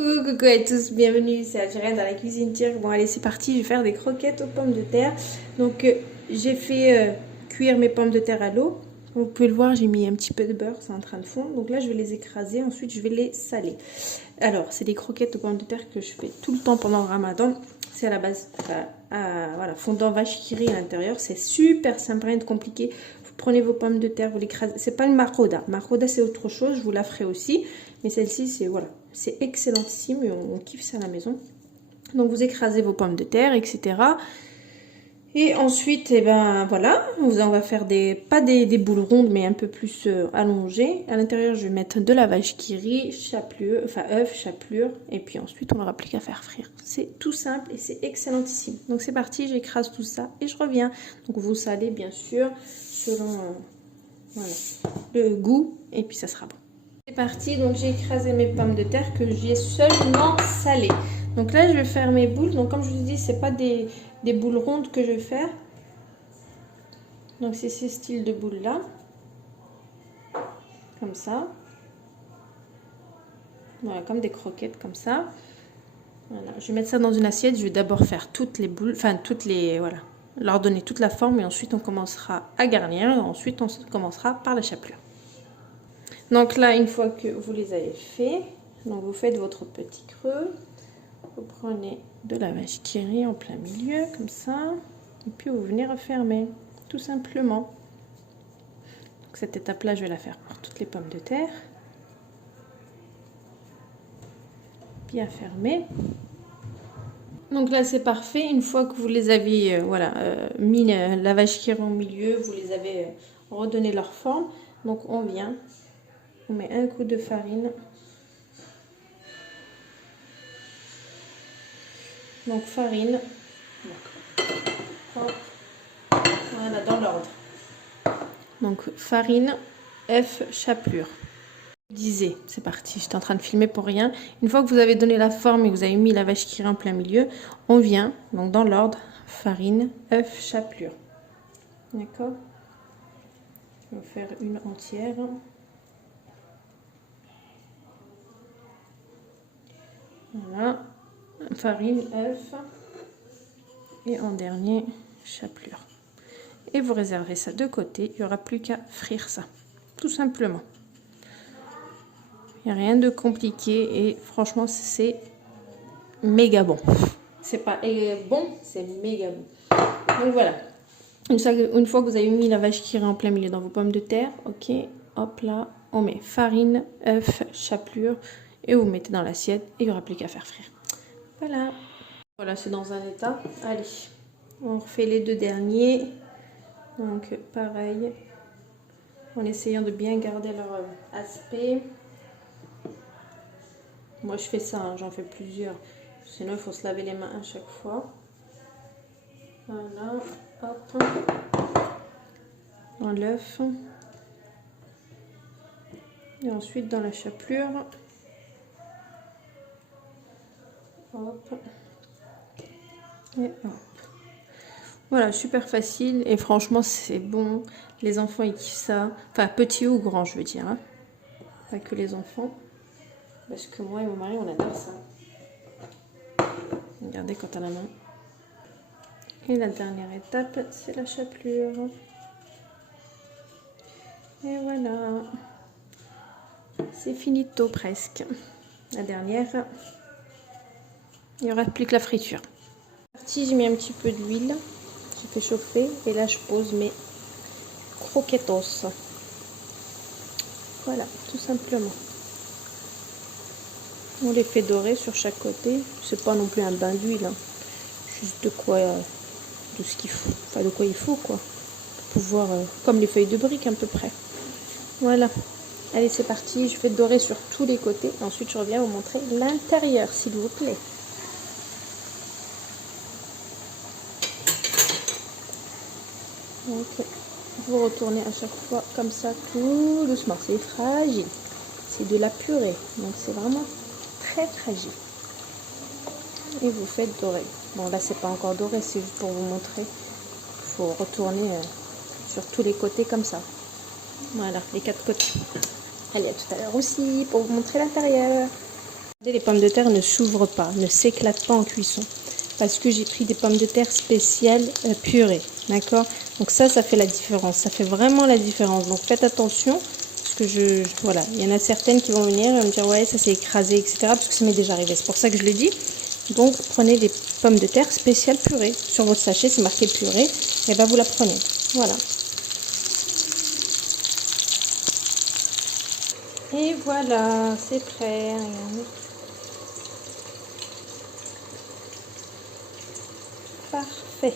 Coucou à tous, bienvenue, c'est Algérienne dans la cuisine turque. Bon allez c'est parti, je vais faire des croquettes aux pommes de terre. Donc j'ai fait cuire mes pommes de terre à l'eau. Vous pouvez le voir, j'ai mis un petit peu de beurre, c'est en train de fondre. Donc là je vais les écraser, ensuite je vais les saler. Alors c'est des croquettes aux pommes de terre que je fais tout le temps pendant le ramadan. C'est à la base, voilà, fondant vache qui rit à l'intérieur. C'est super simple, rien de compliqué. Vous prenez vos pommes de terre, vous l'écrasez. C'est pas une marroda. Marroda c'est autre chose, je vous la ferai aussi. Mais celle-ci c'est voilà, c'est excellentissime et on kiffe ça à la maison. Donc vous écrasez vos pommes de terre, etc. Et ensuite, eh ben voilà, on va faire pas des boules rondes, mais un peu plus allongées. À l'intérieur, je vais mettre de la vache qui rit, chapelure, enfin œuf, chapelure, et puis ensuite on n'aura plus qu'à faire frire. C'est tout simple et c'est excellentissime. Donc c'est parti, j'écrase tout ça et je reviens. Donc vous salez bien sûr selon voilà, le goût et puis ça sera bon. C'est parti, donc j'ai écrasé mes pommes de terre que j'ai seulement salées. Donc là je vais faire mes boules. Donc comme je vous dis, c'est pas des boules rondes que je vais faire. Donc c'est ces styles de boules là. Comme ça. Voilà, comme des croquettes comme ça. Voilà, je vais mettre ça dans une assiette. Je vais d'abord faire toutes les boules, enfin voilà, leur donner toute la forme et ensuite on commencera à garnir. Et ensuite on commencera par la chapelure. Donc là, une fois que vous les avez fait, donc vous faites votre petit creux. Vous prenez de la vache qui rit en plein milieu, comme ça. Et puis vous venez refermer, tout simplement. Donc cette étape-là, je vais la faire pour toutes les pommes de terre. Bien fermé. Donc là, c'est parfait. Une fois que vous les avez mis la vache qui rit au milieu, vous les avez redonné leur forme. Donc on vient, on met un coup de farine. Donc farine, voilà, dans l'ordre. Donc farine, œuf, chapelure. Je disais, c'est parti, j'étais en train de filmer pour rien. Une fois que vous avez donné la forme et que vous avez mis la vache qui rit en plein milieu, on vient, donc dans l'ordre, farine, œuf, chapelure. D'accord? Je vais faire une entière. Voilà, farine, œuf. Et en dernier, chapelure. Et vous réservez ça de côté. Il n'y aura plus qu'à frire ça. Tout simplement. Il n'y a rien de compliqué. Et franchement, c'est méga bon. C'est pas bon, c'est méga bon. Donc voilà. Une fois que vous avez mis la vache qui rit en plein milieu dans vos pommes de terre, ok, hop là, on met farine, œuf, chapelure. Et vous mettez dans l'assiette. Et il n'y aura plus qu'à faire frire. Voilà. Voilà, c'est dans un état. Allez, on refait les deux derniers. Donc, pareil, en essayant de bien garder leur aspect. Moi, je fais ça, hein, j'en fais plusieurs. Sinon, il faut se laver les mains à chaque fois. Voilà, hop. Dans l'œuf. Et ensuite, dans la chapelure. Hop. Et hop. Voilà, super facile et franchement c'est bon. Les enfants ils kiffent ça. Enfin petits ou grands je veux dire. Hein. Pas que les enfants. Parce que moi et mon mari on adore ça. Regardez quand à la main. Et la dernière étape c'est la chapelure. Et voilà. C'est finito presque. La dernière. Il n'y aura plus que la friture. J'ai mis un petit peu d'huile. J'ai fait chauffer et là je pose mes croquetos. Voilà, tout simplement. On les fait dorer sur chaque côté. C'est pas non plus un bain d'huile, hein. Juste de ce qu'il faut. Enfin de quoi il faut quoi. Pour pouvoir, comme les feuilles de briques à peu près. Voilà. Allez c'est parti, je fais dorer sur tous les côtés. Ensuite je reviens vous montrer l'intérieur s'il vous plaît. Donc, vous retournez à chaque fois comme ça, tout doucement. C'est fragile. C'est de la purée. Donc, c'est vraiment très fragile. Et vous faites dorer. Bon, là, c'est pas encore doré. C'est juste pour vous montrer. Il faut retourner sur tous les côtés comme ça. Voilà, les quatre côtés. Allez, à tout à l'heure aussi pour vous montrer l'intérieur. Les pommes de terre ne s'ouvrent pas, ne s'éclatent pas en cuisson. Parce que j'ai pris des pommes de terre spéciales purées. D'accord? Donc ça fait la différence. Ça fait vraiment la différence. Donc faites attention. Parce que voilà, il y en a certaines qui vont venir et me dire ouais, ça s'est écrasé, etc. Parce que ça m'est déjà arrivé. C'est pour ça que je le dis. Donc prenez des pommes de terre spéciales purées. Sur votre sachet, c'est marqué purée. Et ben vous la prenez. Voilà. Et voilà, c'est prêt. Regardez. Parfait.